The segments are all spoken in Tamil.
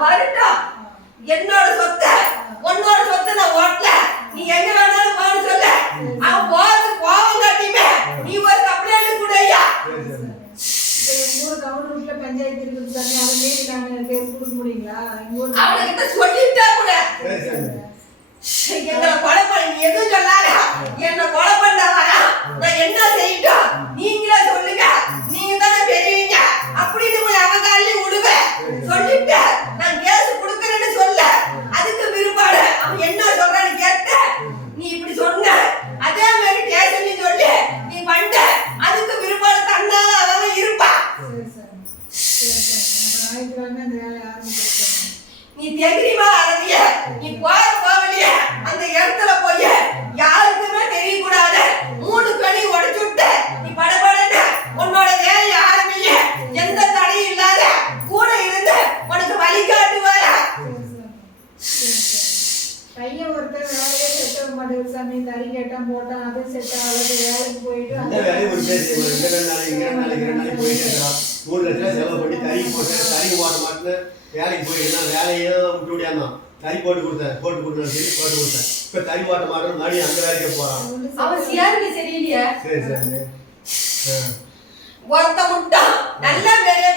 வரட்டும் என்னோட சொத்தை உன்னோட சொத்தை நான் ஓட்டல. நீ எங்க வேணாலும் போன்னு சொல்ல. அவன் போறது கோவம் காட்டியுமே நீ ஒரு கம்ப்ளைண்ட் கூட ஐயா ஊர் வீட்டுல பஞ்சாயத்து இருக்குது சாமி அதை மீறி கேஸ் கொடுக்க முடியுங்களா? அவனுக்கிட்ட சொல்லிட்டா கூட சரி சரி எங்களை கொலை பண்ண நீ எதுவும் சொல்லாத என்ன கொலை பண்ண வரா நான் என்ன செய்யட்டும் நீங்களே சொல்லுங்க நீங்க தானே பெரியவங்க அப்படின்னு போய் அவன் காலையும் விடுவேன் சொல்லிட்டு நான் கேஸ் கொடுக்கறேன்னு சொல்ல அதுக்கு விரும்பாடு அவன் என்ன சொல்றான்னு கேட்ட நீ இப்படி சொன்ன அதே மாதிரி கேஸ் சொல்லி நீ பண்ண அதுக்கு விரும்பாடு தன்னால அவன் இருப்பான் சரி சாமி சரி சாமி அப்ப ஞாயிற்றுக்கிழமை அந்த வேலையை ஆரம்பிச்சிருக்கேன் நீ தெரியுமா அரபிய நீ போய் போவலிய அந்த இடத்துல போய் யாருக்குமே தெரியக்கூடாது மூணு கனி உடைச்சுட்டு நீ படபடன்னு உன்னோட வேலையை ஆரம்பிய எந்த தடையும் இல்லாத கூட இருந்து உனக்கு வழிகாட்டுவார சரி சாமி சரி சாமி பையன் ஒருத்தர் வேலையே மாட்டேங்குது சாமி தறி கேட்டான் போட்டான் அது செட் ஆகல வேலைக்கு போயிட்டு இந்த அந்த வேலையை ஒரு பேர் செய்வோம் இங்க ரெண்டு நாளைக்கு இங்க ரெண்டு நாளைக்கு ரெண்டு நாளைக்கு போயிட்டே இருக்கலாம். மூணு லட்ச ரூபா செலவு பண்ணி தறி போட்டு தறி ஓட்ட மாட்டேன்னு வேலைக்கு போயிருந்தான் வேலையே விட்டு விடியாந்தான் தறி போட்டு கொடுத்தேன் போட்டு கொடுத்தேன் சொல்லி போட்டு கொடுத்தேன். இப்போ தறி ஓட்ட மாட்டேன்னு மறுபடியும் அந்த வேலைக்கே போறான். வந்து அவன் சியாருக்கு சரியில்லையே? சரி சரி. ஒருத்த முட்டம் நல்ல வேலையை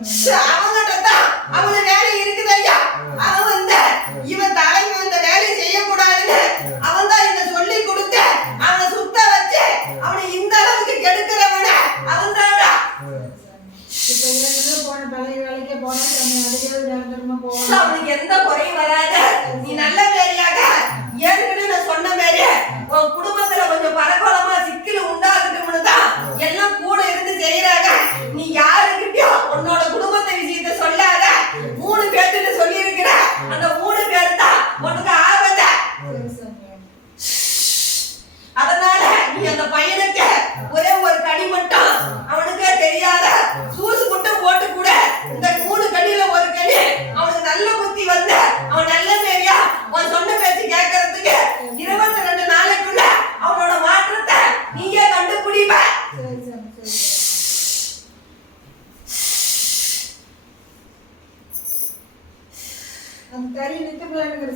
இந்த அதான் தான் அவனு வேலை இருக்குது ஐயா. அவன் வந்த. இவன் தலைமை இந்த வேலையை செய்யக்கூடாதுன்னு அவன் தான் இதை சொல்லி கொடுத்து அவனை சுத்த வச்சு அவனை இந்த அளவுக்கு கெடுக்கிறவன அவன் தான்டா. போன பழைய வேலைக்கே போனா அவனுக்கு எந்த குறையும் வராத. நீ நல்ல வேலையாக ஏற்கனவே நான் சொன்ன மாதிரி உன் குடும்பத்துல கொஞ்சம் பரகோலமா சிக்கல் உண்டாகட்டும்னு தான் எல்லாம் கூட இருந்து செய்யறாங்க நீ யாருக்கிட்டயும் உன்னோட குடும்பத்தை விஷயத்த சொல்லாத மூணு பேர்கிட்ட சொல்லி இருக்கிற அந்த மூணு பேர் தான் உனக்கு ஆபத்த சரி சாமி அதனால நீ அந்த பையனுக்கு ஒரே ஒரு கனி மட்டும் அவனுக்கே தெரியாத சூசு மட்டும் போட்டு கூட இந்த மூணு கனியில ஒரு கனி அவனுக்கு நல்ல புத்தி வந்து அவன் நல்ல மேரியா அவன் சொன்ன பேச்சு கேட்கறதுக்கு இருபத்தி ரெண்டு நாளைக்குள்ள அவனோட மாற்றத்தை நீயே கண்டுபிடிப்ப சரி சாமி சரி சாமி அந்த கறி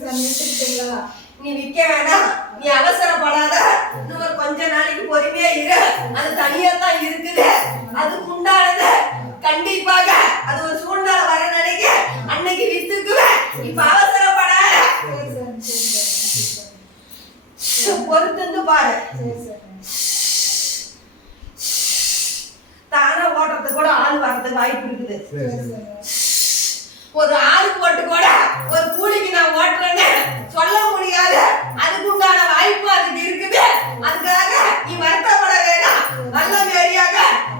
சாமி வித்துக்கிட்டீங்களா நீ விக்க வேண்டாம் நீ அவசரப்படாத. இன்னும் கொஞ்ச நாளைக்கு பொறுமையா இரு. அது தனியா தான் இருக்குது. அதுக்கு உண்டானது கண்டிப்பாக அது ஒரு சூழ்நிலை வர நினைக்க அன்னைக்கு வித்துக்குவேன். இப்ப அவசரப்படாத. பொறுத்து பாரு. தானா ஓட்டுறதுக்கு கூட ஆள் வர்றதுக்கு வாய்ப்பு இருக்குது. ஒரு ஆள் போட்டு கூட ஒரு கூலிக்கு நான் ஓட்டுறேன்னு சொல்ல முடியாது. அதுக்கு உண்டான வாய்ப்பு அதுக்கு இருக்குது. அதுக்காக நீ வருத்தப்பட வேண்டாம் நல்ல மேரியாக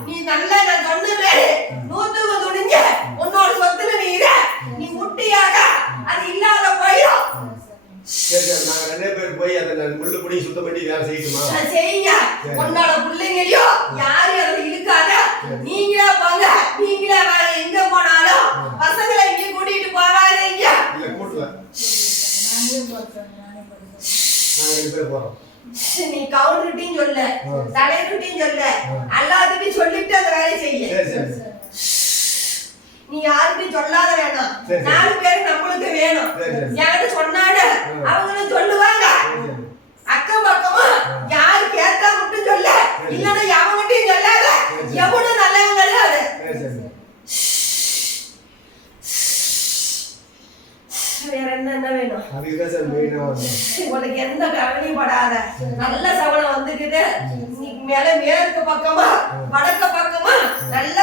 நீ நல்ல நான் சொன்ன மாரி நூத்துக்கு துணிஞ்ச உன்னோட சொத்துல நீ இரு. நீ முட்டியாக அது இல்லாத போயிடும் சரி சரி நாங்கள் ரெண்டே பேர் போய் அந்த முள்ளு பிடி சுத்தம் பண்ணி வேலை செய்யட்டுமா? அதை செய்யுங்க. உன்னோட பிள்ளைங்களையும் யாரும் நாங்களே ரெண்டு போகிறோம் நீ கவுண்டர்கிட்டையும் சொல்லு. தலைவர்கிட்டையும் சொல்லு. எல்லாத்துட்டையும் சொல்லிட்டு அந்த வேலையை செய்ய. நீ யாருக்கும் சொல்லாத வேணாம். நாலு பேர் என்ன வேணும்? உனக்கு எந்த கவலையும் படாத. நல்ல சவணம் வந்துக்குது. மேல மேற்கு பக்கமா வடக்க பக்கமா நல்ல